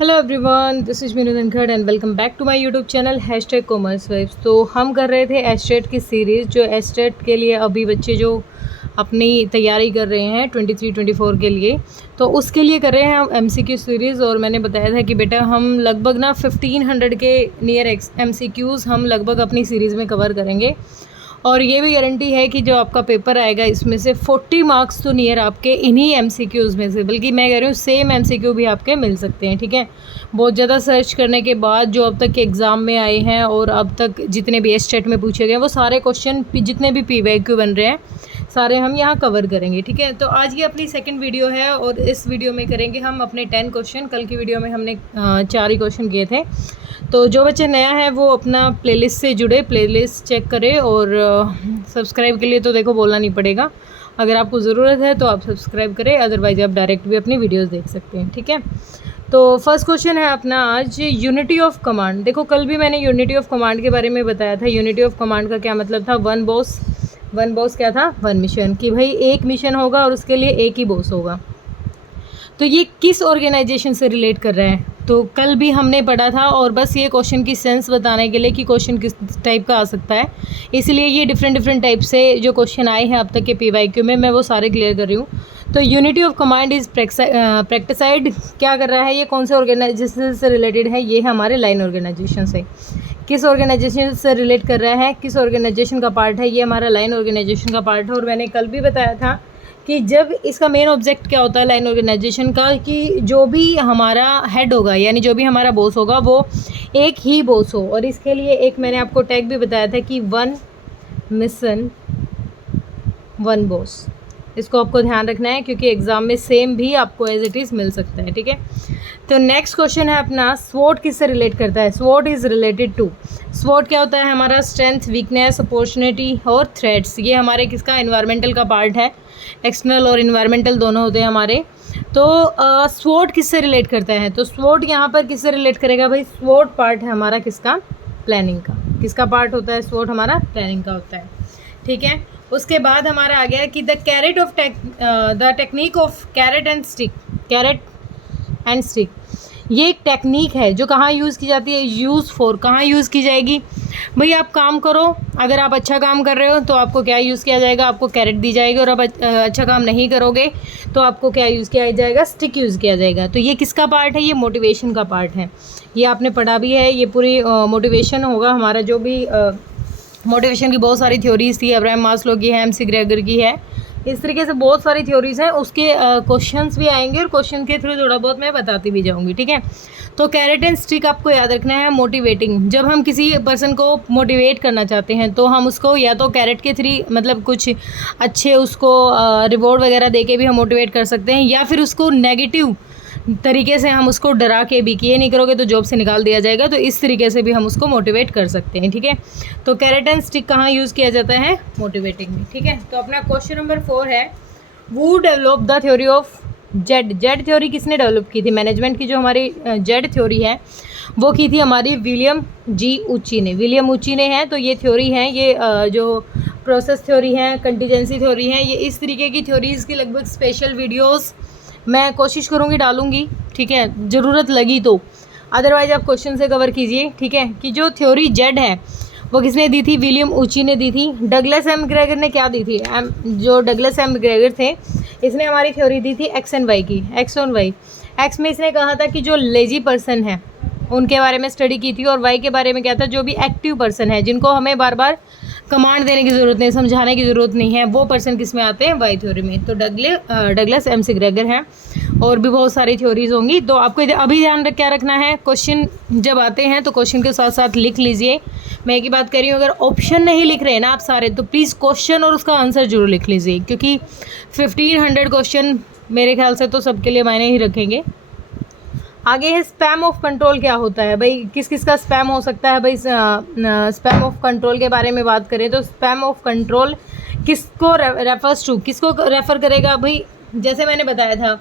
Hello everyone, this is Meenu Dhankhar and welcome back to my YouTube channel #commerce vibes. तो हम कर रहे थे एस्टेट की सीरीज़, जो एस्टेट के लिए अभी बच्चे जो अपनी तैयारी कर रहे हैं 23-24 के लिए, तो उसके लिए कर रहे हैं हम MCQ सीरीज़। और मैंने बताया था कि बेटा हम लगभग ना 1500 के नियर MCQs हम लगभग अपनी सीरीज़ में कवर करेंगे। और ये भी गारंटी है कि जो आपका पेपर आएगा इसमें से 40 मार्क्स तो नियर आपके इन्हीं MCQs में से, बल्कि मैं कह रही हूँ सेम MCQ भी आपके मिल सकते हैं। ठीक है, बहुत ज़्यादा सर्च करने के बाद जो अब तक के एग्ज़ाम में आए हैं और अब तक जितने भी एस्टेट में पूछे गए वो सारे क्वेश्चन जितने भी PYQ बन रहे हैं सारे हम यहाँ कवर करेंगे। ठीक है, तो आज ये अपनी सेकंड वीडियो है और इस वीडियो में करेंगे हम अपने 10 क्वेश्चन। कल की वीडियो में हमने 4 ही क्वेश्चन किए थे। तो जो बच्चे नया है वो अपना प्लेलिस्ट से जुड़े, प्लेलिस्ट चेक करें। और सब्सक्राइब के लिए तो देखो बोलना नहीं पड़ेगा, अगर आपको ज़रूरत है तो आप सब्सक्राइब करें, अदरवाइज़ आप डायरेक्ट भी अपनी वीडियोस देख सकते हैं। ठीक है, तो फर्स्ट क्वेश्चन है अपना आज यूनिटी ऑफ कमांड। देखो कल भी मैंने यूनिटी ऑफ कमांड के बारे में बताया था। यूनिटी ऑफ कमांड का क्या मतलब था? वन बॉस क्या था? वन मिशन, कि भाई एक मिशन होगा और उसके लिए एक ही बॉस होगा। तो ये किस ऑर्गेनाइजेशन से रिलेट कर रहा है? तो कल भी हमने पढ़ा था, और बस ये क्वेश्चन की सेंस बताने के लिए कि क्वेश्चन किस टाइप का आ सकता है, इसलिए ये डिफरेंट टाइप से जो क्वेश्चन आए हैं अब तक के PYQ में मैं वो सारे क्लियर कर रही हूँ। तो यूनिटी ऑफ कमांड इज़ प्रैक्टिसाइड क्या कर रहा है? ये कौन से ऑर्गेनाइजेशन से रिलेटेड है? ये है हमारे लाइन ऑर्गेनाइजेशन से। किस ऑर्गेनाइजेशन से रिलेट कर रहा है? किस ऑर्गेनाइजेशन का पार्ट है? ये हमारा लाइन ऑर्गेनाइजेशन का पार्ट है। और मैंने कल भी बताया था कि जब इसका मेन ऑब्जेक्ट क्या होता है लाइन ऑर्गेनाइजेशन का, कि जो भी हमारा हेड होगा यानी जो भी हमारा बॉस होगा वो एक ही बॉस हो। और इसके लिए एक मैंने आपको टैग भी बताया था कि वन मिशन वन बॉस। इसको आपको ध्यान रखना है क्योंकि एग्ज़ाम में सेम भी आपको एज इट इज़ मिल सकता है। ठीक है, तो नेक्स्ट क्वेश्चन है अपना स्वॉट किससे रिलेट करता है? स्वॉट इज़ रिलेटेड टू, स्वॉट क्या होता है? हमारा स्ट्रेंथ, वीकनेस, अपॉर्चुनिटी और थ्रेट्स। ये हमारे किसका? एनवायरमेंटल का पार्ट है। एक्सटर्नल और इन्वायरमेंटल दोनों होते हैं हमारे। तो स्वॉट किससे रिलेट करता है? तो स्वॉट यहाँ पर किससे रिलेट करेगा भाई? स्वॉट पार्ट है हमारा किसका? प्लानिंग का। किसका पार्ट होता है? स्वॉट हमारा प्लानिंग का होता है। ठीक है, उसके बाद हमारा आ गया कि the technique of carrot and stick. ये एक टेक्निक है जो कहाँ यूज़ की जाती है? कहाँ यूज़ की जाएगी भाई? आप काम करो, अगर आप अच्छा काम कर रहे हो तो आपको क्या यूज़ किया जाएगा? आपको कैरेट दी जाएगी। और आप अच्छा काम नहीं करोगे तो आपको क्या यूज़ किया जाएगा? स्टिक यूज़ किया जाएगा। तो ये किसका पार्ट है? ये मोटिवेशन का पार्ट है। ये आपने पढ़ा भी है। ये पूरी मोटिवेशन होगा हमारा, जो भी मोटिवेशन की बहुत सारी थ्योरीज थी। अब्राहम मास्लो की है, MC ग्रेगर की है, इस तरीके से बहुत सारी थ्योरीज हैं। उसके क्वेश्चंस भी आएंगे और क्वेश्चन के थ्रू थोड़ा बहुत मैं बताती भी जाऊंगी। ठीक है, तो कैरेट एंड स्टिक आपको याद रखना है। मोटिवेटिंग, जब हम किसी पर्सन को मोटिवेट करना चाहते हैं तो हम उसको या तो कैरेट के थ्री मतलब कुछ अच्छे उसको रिवॉर्ड वगैरह दे के भी हम मोटिवेट कर सकते हैं, या फिर उसको नेगेटिव तरीके से हम उसको डरा के भी कि ये नहीं करोगे तो जॉब से निकाल दिया जाएगा, तो इस तरीके से भी हम उसको मोटिवेट कर सकते हैं। ठीक है, तो कैरेट एंड स्टिक कहाँ यूज़ किया जाता है? मोटिवेटिंग में। ठीक है, तो अपना क्वेश्चन नंबर 4 है, who develop the theory of Z theory किसने डेवलप की थी? मैनेजमेंट की जो हमारी जेड थ्योरी है वो की थी हमारी विलियम ऊची ने है। तो ये थ्योरी है, ये जो प्रोसेस थ्योरी है, कंटीजेंसी थ्योरी है, ये इस तरीके की थ्योरीज़ की लगभग स्पेशल वीडियोज़ मैं कोशिश करूँगी डालूँगी। ठीक है, ज़रूरत लगी तो, अदरवाइज आप क्वेश्चन से कवर कीजिए। ठीक है, कि जो थ्योरी जेड है वो किसने दी थी? विलियम ऊची ने दी थी। डगलस एम ग्रेगर ने क्या दी थी? जो डगलस एम ग्रेगर थे इसने हमारी थ्योरी दी थी एक्स एंड वाई की, एक्स ऑन वाई। एक्स में इसने कहा था कि जो लेजी पर्सन है उनके बारे में स्टडी की थी, और वाई के बारे में क्या था? जो भी एक्टिव पर्सन है, जिनको हमें बार बार कमांड देने की ज़रूरत नहीं, समझाने की ज़रूरत नहीं है, वो पर्सन किस में आते हैं? वाई थ्योरी में। तो डगलस MC ग्रेगर हैं, और भी बहुत सारी थ्योरीज होंगी। तो आपको अभी ध्यान क्या रखना है, क्वेश्चन जब आते हैं तो क्वेश्चन के साथ साथ लिख लीजिए। मैं एक ही बात कर रही हूँ, अगर ऑप्शन नहीं लिख रहे हैं ना आप सारे, तो प्लीज़ क्वेश्चन और उसका आंसर जरूर लिख लीजिए, क्योंकि 1500 क्वेश्चन मेरे ख्याल से तो सबके लिए मायने ही रखेंगे। आगे है स्पैम ऑफ कंट्रोल क्या होता है भाई? किस किस का स्पैम हो सकता है भाई? स्पैम ऑफ कंट्रोल के बारे में बात करें तो स्पैम ऑफ कंट्रोल किसको रेफर्स टू, किसको रेफ़र करेगा भाई? जैसे मैंने बताया था,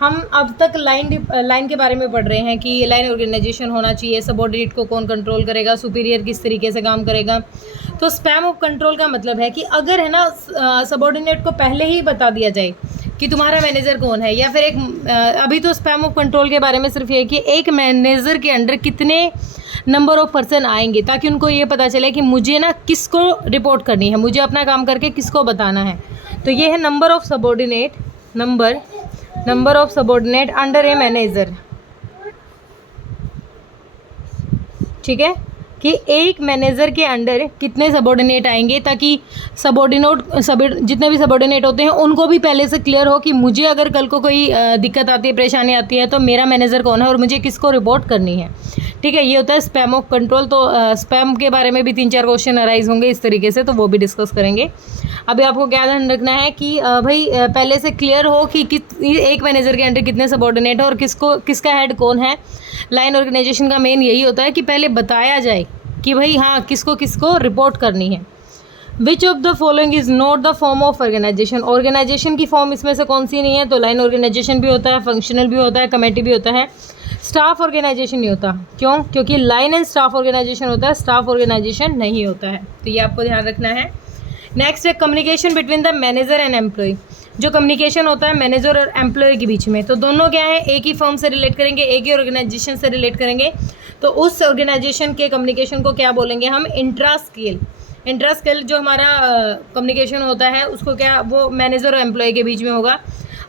हम अब तक लाइन के बारे में पढ़ रहे हैं कि लाइन ऑर्गेनाइजेशन होना चाहिए, सबऑर्डिनेट को कौन कंट्रोल करेगा, सुपीरियर किस तरीके से काम करेगा। तो स्पैम ऑफ कंट्रोल का मतलब है कि अगर है ना सबऑर्डिनेट को पहले ही बता दिया जाए कि तुम्हारा मैनेजर कौन है, या फिर अभी तो स्पैम ऑफ कंट्रोल के बारे में सिर्फ ये कि एक मैनेजर के अंडर कितने नंबर ऑफ पर्सन आएंगे, ताकि उनको ये पता चले कि मुझे ना किसको रिपोर्ट करनी है, मुझे अपना काम करके किसको बताना है। तो ये है number of subordinate under a manager. ठीक है, कि एक मैनेजर के अंडर कितने सबॉर्डिनेट आएंगे, ताकि जितने भी सबॉर्डिनेट होते हैं उनको भी पहले से क्लियर हो कि मुझे अगर कल को कोई दिक्कत आती है, परेशानी आती है, तो मेरा मैनेजर कौन है और मुझे किसको रिपोर्ट करनी है। ठीक है, ये होता है स्पैम ऑफ कंट्रोल। तो स्पैम के बारे में भी 3-4 क्वेश्चन अराइज होंगे इस तरीके से, तो वो भी डिस्कस करेंगे। अभी आपको क्या ध्यान रखना है कि भाई पहले से क्लियर हो कि एक मैनेजर के अंडर कितने सबॉर्डिनेट है और किसका हेड कौन है। लाइन ऑर्गेनाइजेशन का मेन यही होता है कि पहले बताया जाए कि भाई हाँ किसको रिपोर्ट करनी है। Which of the following is not the form of organisation. Organisation की फॉर्म इसमें से कौन सी नहीं है, तो लाइन ऑर्गेनाइजेशन भी होता है, फंक्शनल भी होता है, कमेटी भी होता है, स्टाफ ऑर्गेनाइजेशन नहीं होता। क्यों? क्योंकि लाइन एंड स्टाफ ऑर्गेनाइजेशन होता है, स्टाफ ऑर्गेनाइजेशन नहीं होता है। तो ये आपको ध्यान रखना है। नेक्स्ट है communication between the manager and employ. जो कम्युनिकेशन होता है मैनेजर और एम्प्लॉय के बीच में, तो दोनों क्या है, एक ही फर्म से रिलेट करेंगे, एक ही ऑर्गेनाइजेशन से रिलेट करेंगे, तो उस ऑर्गेनाइजेशन के कम्युनिकेशन को क्या बोलेंगे हम, इंट्रास्केल जो हमारा कम्युनिकेशन होता है उसको क्या, वो मैनेजर और एम्प्लॉय के बीच में होगा।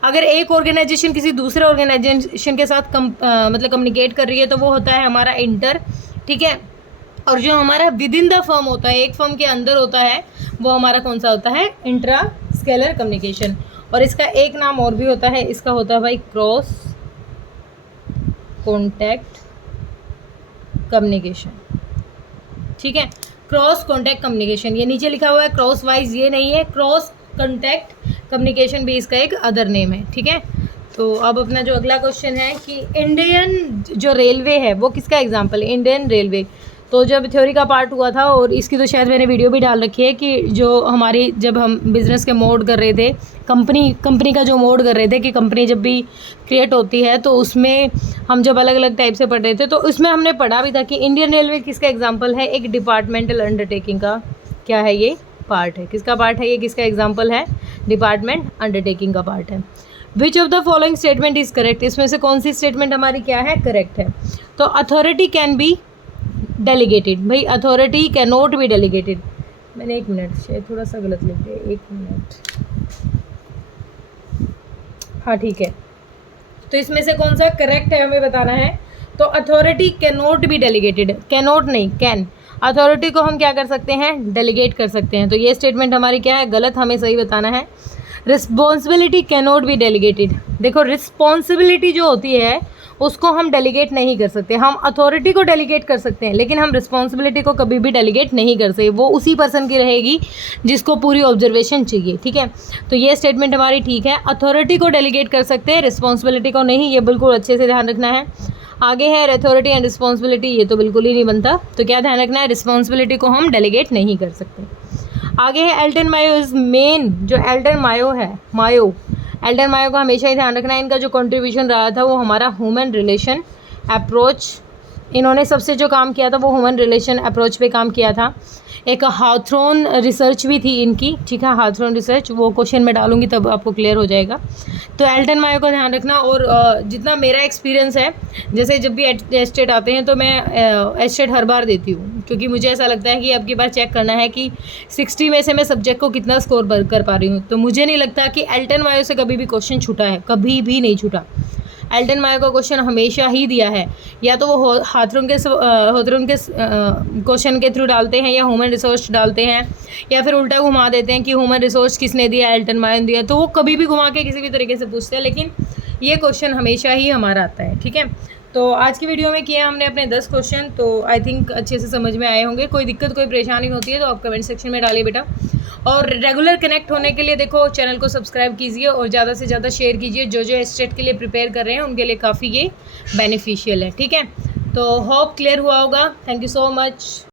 अगर एक ऑर्गेनाइजेशन किसी दूसरे ऑर्गेनाइजेशन के साथ मतलब कम्युनिकेट कर रही है तो वो होता है हमारा इंटर। ठीक है, और जो हमारा विद इन द फर्म होता है, एक फर्म के अंदर होता है, वो हमारा कौन सा होता है, इंट्रास्केलर कम्युनिकेशन। और इसका एक नाम और भी होता है, इसका होता है भाई क्रॉस कॉन्टैक्ट कम्युनिकेशन। ठीक है, क्रॉस कॉन्टैक्ट कम्युनिकेशन, ये नीचे लिखा हुआ है क्रॉस वाइज, ये नहीं है, क्रॉस कॉन्टैक्ट कम्युनिकेशन भी इसका एक अदर नेम है। ठीक है, तो अब अपना जो अगला क्वेश्चन है कि इंडियन जो रेलवे है वो किसका एग्जाम्पल है, इंडियन रेलवे। तो जब थ्योरी का पार्ट हुआ था, और इसकी तो शायद मैंने वीडियो भी डाल रखी है कि जो हमारी जब हम बिज़नेस के मोड कर रहे थे, कंपनी का जो मोड कर रहे थे कि कंपनी जब भी क्रिएट होती है तो उसमें हम जब अलग अलग टाइप से पढ़ रहे थे, तो उसमें हमने पढ़ा भी था कि इंडियन रेलवे किसका एग्जाम्पल है, एक डिपार्टमेंटल अंडरटेकिंग का क्या है, ये पार्ट है। किसका पार्ट है ये, किसका एग्जाम्पल है, डिपार्टमेंट अंडरटेकिंग का पार्ट है। Which of the following statement is correct, इसमें से कौन सी स्टेटमेंट हमारी क्या है, करेक्ट है। तो अथॉरिटी कैन बी डेलीगेटेड, भाई authority can not be delegated. मैंने एक मिनट शायद थोड़ा सा गलत लिख दिया, एक मिनट, हाँ ठीक है। तो इसमें से कौन सा करेक्ट है हमें बताना है। तो authority can not be delegated, can not नहीं, कैन, अथॉरिटी को हम क्या कर सकते हैं, डेलीगेट कर सकते हैं। तो ये स्टेटमेंट हमारी क्या है, गलत, हमें सही बताना है। Responsibility can not be delegated, देखो रिस्पॉन्सिबिलिटी जो होती है उसको हम डेलीगेट नहीं कर सकते, हम अथॉरिटी को डेलीगेट कर सकते हैं, लेकिन हम रिस्पॉन्सिबिलिटी को कभी भी डेलीगेट नहीं कर सकते, वो उसी पर्सन की रहेगी जिसको पूरी ऑब्जर्वेशन चाहिए। ठीक है, तो ये स्टेटमेंट हमारी ठीक है, अथॉरिटी को डेलीगेट कर सकते हैं, रिस्पॉन्सिबिलिटी को नहीं, ये बिल्कुल अच्छे से ध्यान रखना है। आगे है अथॉरिटी एंड रिस्पॉन्सिबिलिटी, ये तो बिल्कुल ही नहीं बनता, तो क्या ध्यान रखना है, रिस्पॉन्सिबिलिटी को हम डेलीगेट नहीं कर सकते। आगे है एल्टन मायो इज मेन, जो एल्टन मायो है, एल्टन मायो का हमेशा ही ध्यान रखना है, इनका जो कंट्रीब्यूशन रहा था वो हमारा ह्यूमन रिलेशन अप्रोच, इन्होंने सबसे जो काम किया था वो ह्यूमन रिलेशन अप्रोच पे काम किया था। एक हाथरॉन रिसर्च भी थी इनकी, ठीक है, हाथरॉन रिसर्च, वो क्वेश्चन मैं डालूंगी तब आपको क्लियर हो जाएगा। तो एल्टन मायो का ध्यान रखना। और जितना मेरा एक्सपीरियंस है, जैसे जब भी एस्टेट आते हैं तो मैं एस्टेट हर बार देती हूँ, क्योंकि मुझे ऐसा लगता है कि अब की बार चेक करना है कि 60 में से मैं सब्जेक्ट को कितना स्कोर कर पा रही हूँ। तो मुझे नहीं लगता कि एल्टन मायो से कभी भी क्वेश्चन छूटा है, कभी भी नहीं छूटा। एल्टन मायो का क्वेश्चन हमेशा ही दिया है, या तो वो हाथरॉन के क्वेश्चन के थ्रू डालते हैं, या ह्यूमन रिसोर्स डालते हैं, या फिर उल्टा घुमा देते हैं कि ह्यूमन रिसोर्स किसने दिया, एल्टन मायो ने दिया, तो वो कभी भी घुमा के किसी भी तरीके से पूछते हैं, लेकिन ये क्वेश्चन हमेशा ही हमारा आता है। ठीक है, तो आज की वीडियो में किया हमने अपने 10 क्वेश्चन, तो आई थिंक अच्छे से समझ में आए होंगे। कोई दिक्कत कोई परेशानी होती है तो आप कमेंट सेक्शन में डालिए बेटा। और रेगुलर कनेक्ट होने के लिए देखो चैनल को सब्सक्राइब कीजिए और ज़्यादा से ज़्यादा शेयर कीजिए, जो एस्टेट के लिए प्रिपेयर कर रहे हैं उनके लिए काफ़ी ये बेनिफिशियल है। ठीक है, तो होप क्लियर हुआ होगा। Thank you so much.